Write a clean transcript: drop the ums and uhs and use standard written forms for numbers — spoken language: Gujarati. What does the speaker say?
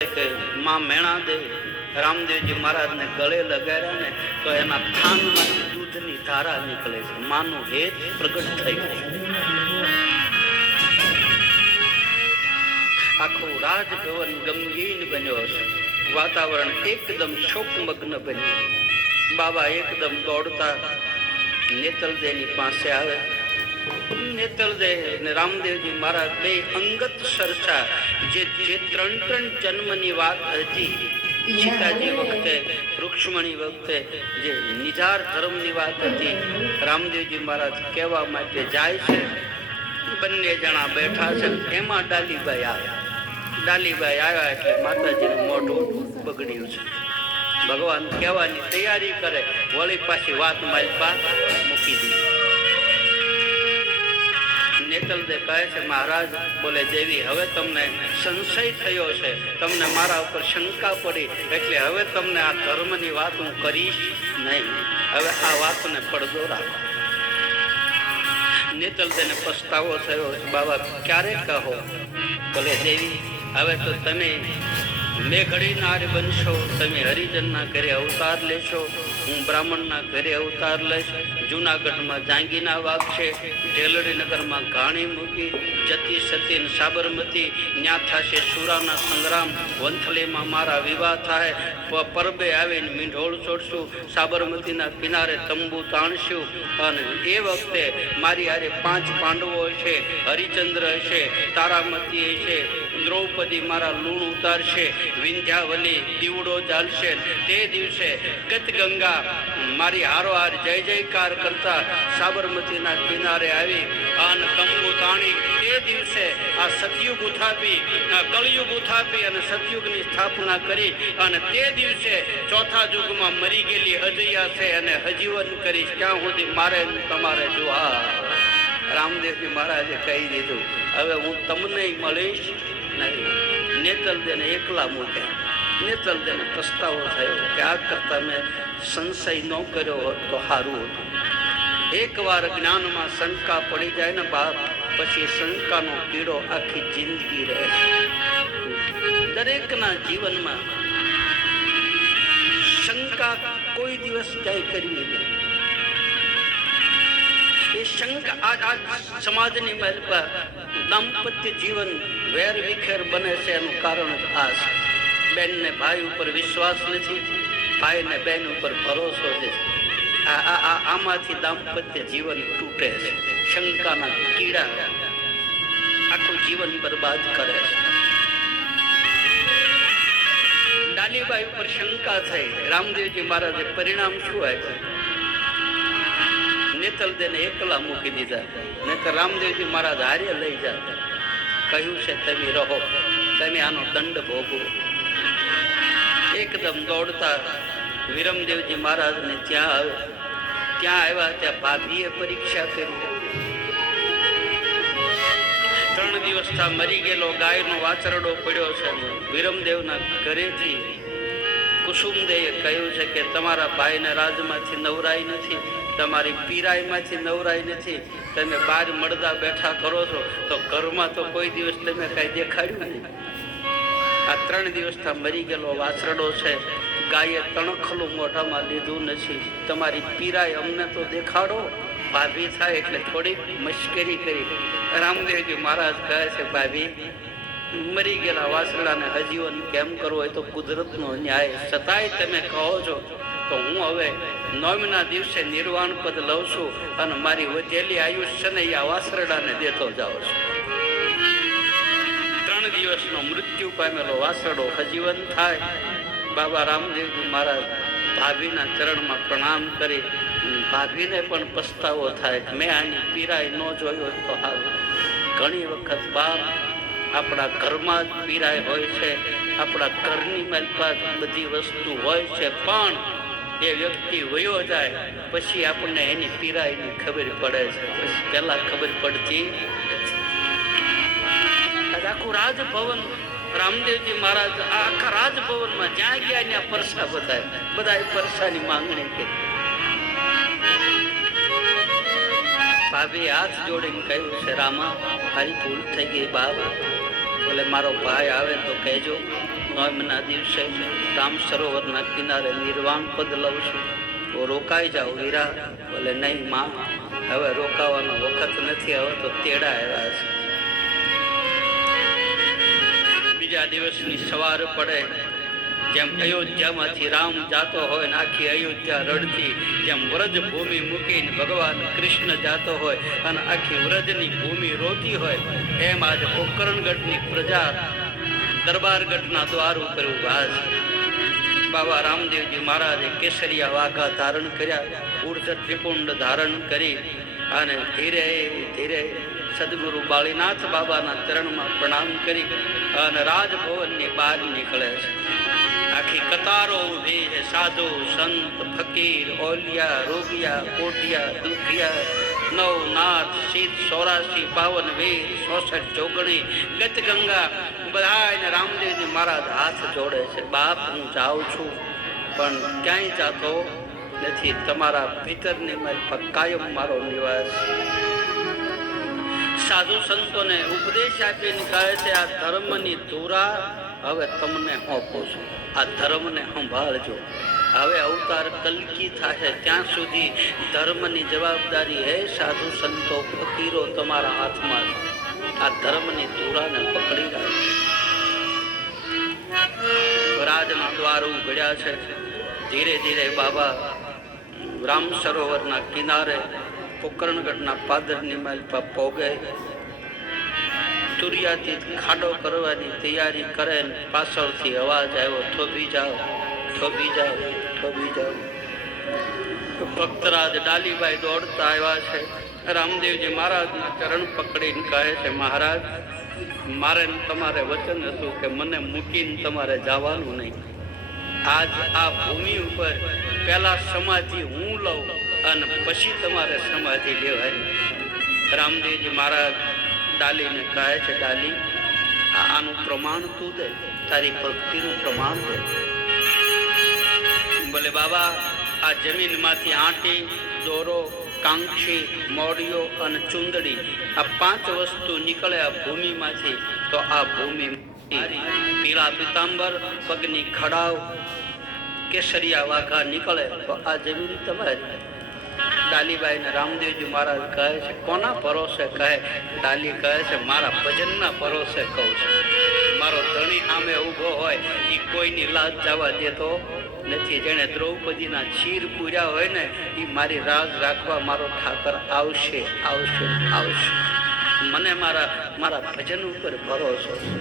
કે માં મેણા દે રામદેવજી મહારાજને ગળે લગાડ્યા ને તો એના થાનમાંથી દૂધની ધારા નીકળે છે. માનું હેત પ્રગટ થઈ ગયું. આખું રાજભવન ગમગીન બન્યો છે. વાતાવરણ એકદમ શોકમગ્ન બન્યું. બાબા એકદમ દોડતા નેતલદેવની પાસે આવે. નેતલદેવ ને રામદેવજી મહારાજ બે અંગત ચર્ચા જે ત્રણ જન્મની વાત હતી, સીતાજી વખતે, રૂક્ષ્મણી વખતે જે નિજાર ધર્મની વાત હતી, રામદેવજી મહારાજ કહેવા માટે જાય છે. બંને જણા બેઠા છે. એમાં ડાલીબાઈ આવ્યા. ડાલીબાઈ આવ્યા એટલે માતાજીનું મોઢું બગડ્યું છે. ભગવાન કહેવાની તૈયારી કરે, વળી પાછી વાત મારી પાસે મૂકી દીધી. નેતલદેવ કહે છે, મહારાજ બોલે દેવી, હવે તમને સંશય થયો છે, તમને મારા ઉપર શંકા પડી, એટલે હવે તમને આ ધર્મની વાત હું કરીશ નહીં. હવે આ વાતને પડદો રાખો. નેતલદેવને પસ્તાવો થયો. બાબા ક્યારે કહો? બોલે દેવી, હવે તો તમે મેઘડીનાર બનશો, તમે હરિજનના ઘરે અવતાર લેશો, હું બ્રાહ્મણના ઘરે અવતાર લઈશ. જુનાગઢમાં જાંગીના વાગશે, ઢેલડીનગરમાં ઘાણી મૂકી, જતી સતી સાબરમતી, ન્યા થશે સુરાના સંગ્રામ, વંથલીમાં મારા વિવાહ થાય, પરબે આવીને મીંઢોળ છોડશું, સાબરમતીના કિનારે તંબુ તાણશું, અને એ વખતે મારી હારે 5 પાંડવો હશે, હરિચંદ્ર હશે, તારામતી હશે, દ્રૌપદી મારા લૂણ ઉતારશે, વિંધ્યાવલી દીવડો ચાલશે. તે દિવસે ગતગંગા મારી હારોહાર જય જયકાર કરતા સાબરમતીના કિનારે આવી અને તંબુ તાણી. તે દિવસે આ સતયુગ ઉથાપી, કળયુગ ઉથાપી અને સતયુગની સ્થાપના કરી. અને તે દિવસે ચોથા યુગમાં મરી ગયેલી અજૈયા છે અને હજીવન કરીશ, ત્યાં સુધી મારે તમારે જોવા. રામદેવજી મહારાજે કહી દીધું, હવે હું તમને મળીશ નહીં. નેતલદેવને એકલા મૂક્યા. નેતલદેવને પસ્તાવો થયો કે આ કરતા મેં સંશય ન કર્યો હોત તો સારું હતું. એકવાર જ્ઞાનમાં શંકા પડી જાય ને બાપ, પછી શંકાનો પીડો આખી જિંદગી રહે છે. દરેકના જીવનમાં શંકા કોઈ દિવસ ક્યાંય કરવી નહીં. એ શંકા આજ સમાજની મહેલ પર દાંપત્ય જીવન વેર વિખેર બને છે. એનું કારણ જ આ છે. બેનને ભાઈ ઉપર વિશ્વાસ નથી, ભાઈને બેન ઉપર ભરોસો છે. આમાંથી દાંપત્ય જીવન તૂટે છે. શંકાના કીડા આખું જીવન બરબાદ કરે છે. ડાલીબાઈ ઉપર શંકા થઈ. રામદેવજી મહારાજે પરિણામ શું આવ્યું? નેતલદેવને એકલા મૂકી દીધા. નહીતર રામદેવજી મહારાજ હારે લઈ જાય. કહ્યું છે તમે રહો, તમે આનો દંડ ભોગવો. એકદમ દોડતા વિરમદેવજી મહારાજને ત્યાં આવે. ત્યાં આવ્યા ત્યાં ભાભીએ પરીક્ષા કરી. 3 દિવસથી મરી ગયેલો ગાયનો વાછરડો પડ્યો છે. વિરમદેવના ઘરેથી કુસુમદેવે કહ્યું છે કે તમારા ભાઈને રાજમાંથી નવરાઈ નથી, તમારી પીરાઈમાંથી નવરાઈ નથી, તમે બહાર મળદા બેઠા કરો છો, તો ઘરમાં તો કોઈ દિવસ તમે કાંઈ દેખાડ્યું નહીં. આ 3 દિવસથી મરી ગયેલો વાછરડો છે, ગાયે તણખલું મોઢામાં લીધું નથી, તમારી પીરાઈ અમને તો દેખાડો. ભાભી થાય એટલે થોડીક મશ્કરી કરી. રામદેવજી મહારાજ કહે છે, ભાભી, મરી ગયેલા વાછરડાને હજીવન કેમ કરવો એ તો કુદરતનો ન્યાય. છતાંય તમે કહો છો તો હું હવે 9ના દિવસે નિર્વાણ પદ લઉં છું અને મારી વધેલી આયુષ્ય ને આ વાછરડાને દેતો જાઉં છું. 3 દિવસનો મૃત્યુ પામેલો વાછરડો હજીવન થાય. બાબા રામદેવજી મહારાજ ભાભીના ચરણમાં પ્રણામ કરી. ભાભીને પણ પસ્તાવો થાય કે મેં આની પીરાય ન જોયો તો હારું. ઘણી વખત બાપ આપણા ઘરમાં જ પીરાય હોય છે, આપણા ઘરની માલપાસ બધી વસ્તુ હોય છે, પણ એ વ્યક્તિ વયો જાય પછી આપણને એની પીરાયની ખબર પડે છે. પહેલા ખબર પડતી. આખું રાજભવન રામદેવજી મહારાજ આખા રાજભવનમાં જ્યાં ગયા ત્યાં પરસા બધા પરસાની માંગણી કરી. ભાભી હાથ જોડીને કહ્યું છે, રામા મારી ભૂલ થઈ ગઈ બાપ. બોલે મારો ભાઈ આવે તો કહેજો. નોમના દિવસે રામ સરોવરના કિનારે નિર્વાણ પદ લઉં છું, તો રોકાઈ જાઓ વીરા. બોલે નહીં માં, હવે રોકાવાનો વખત નથી, હવે તો તેડા આવ્યા છે. બીજા દિવસની સવાર પડે, જેમ અયોધ્યામાંથી રામ જાતો હોય ને આખી અયોધ્યા રડતી, જેમ વ્રજ ભૂમિ મૂકીને ભગવાન કૃષ્ણ જાતો હોય અને આખી વ્રજની ભૂમિ રોતી હોય, એમ આજે પોકરણગઢની પ્રજા દરબારગઢના દ્વાર ઉપર ઉભા છે. બાબા રામદેવજી મહારાજે કેસરિયા વાઘા ધારણ કર્યા, ઉર્ધ ત્રિપુંડ ધારણ કરી અને ધીરે ધીરે સદગુરુ બાળીનાથ બાબાના ચરણમાં પ્રણામ કરી અને રાજભવનની બહાર નીકળે છે. આખી કતારો ઊભી છે, સાધુ સંત ફકીર ઓલિયા રોગિયા કોટિયા દુખિયા નવનાથ શીત 84 52 વીર 64 ચોગણી ગત ગંગા બધાને રામદેવજી મહારાજ હાથ જોડે છે. બાપ, હું જાઉં છું પણ ક્યાંય જાતો નથી, તમારા ભીતરની મારી પર કાયમ મારો નિવાસ. સાધુ સંતોને ઉપદેશ આપીને કહે છે, આ ધર્મની ધુરા હવે તમને સોંપું છું, આ ધર્મને સંભાળજો. હવે અવતાર કલકી થશે ત્યાં સુધી ધર્મની જવાબદારી હે સાધુ સંતો ફકીરો તમારા હાથમાં. આ ધર્મની ધુરાને પકડી રાખજો. રાજના દ્વાર ઉઘડ્યા છે. ધીરે ધીરે બાબા રામ સરોવરના કિનારે પોકરણગઢના પાદરની માલ પર પોગે. તુરિયાથી ખાડો કરવાની તૈયારી કરે ને પાછળથી અવાજ આવ્યો, થોભી જાઓ થોભી જાઓ થોભી જાઓ. ભક્તરાજ ડાલીભાઈ દોડતા આવ્યા છે. રામદેવજી મહારાજના ચરણ પકડીને કહે છે, મહારાજ, મારે તમારે વચન હતું કે મને મૂકીને તમારે જવાનું નહીં. આજ આ ભૂમિ ઉપર પહેલા સમાધિ હું લઉં અને પછી તમારે સમાધિ લેવાની. રામદેવજી મહારાજ ડાલીને કહે છે, ડાલી, આનું પ્રમાણ તું દે, તારી ભક્તિનું પ્રમાણ દે. બોલે બાબા, આ જમીનમાંથી આંટી, દોરો, કાંક્ષી, મોડિયો અને ચુંદડી, આ 5 વસ્તુ નીકળે આ ભૂમિમાંથી, તો આ ભૂમિ પીળા પિતાંબર, પગની ખડાવ, કેસરિયા વાઘા નીકળે તો આ જમીન તમારી. ડાલીબાઈ ને રામદેવજી મહારાજ કહે છે, કોના ભરોસે કહે? ડાલી કહે છે, મારા ભજનના ભરોસે કહું છું. મારો ધણી સામે ઊભો હોય એ કોઈની લાજ જવા દેતો નથી. જેને દ્રૌપદીના ચીર પૂર્યા હોય ને એ મારી રાજ રાખવા મારો ઠાકર આવશે આવશે આવશે. મને મારા ભજન ઉપર ભરોસો છે.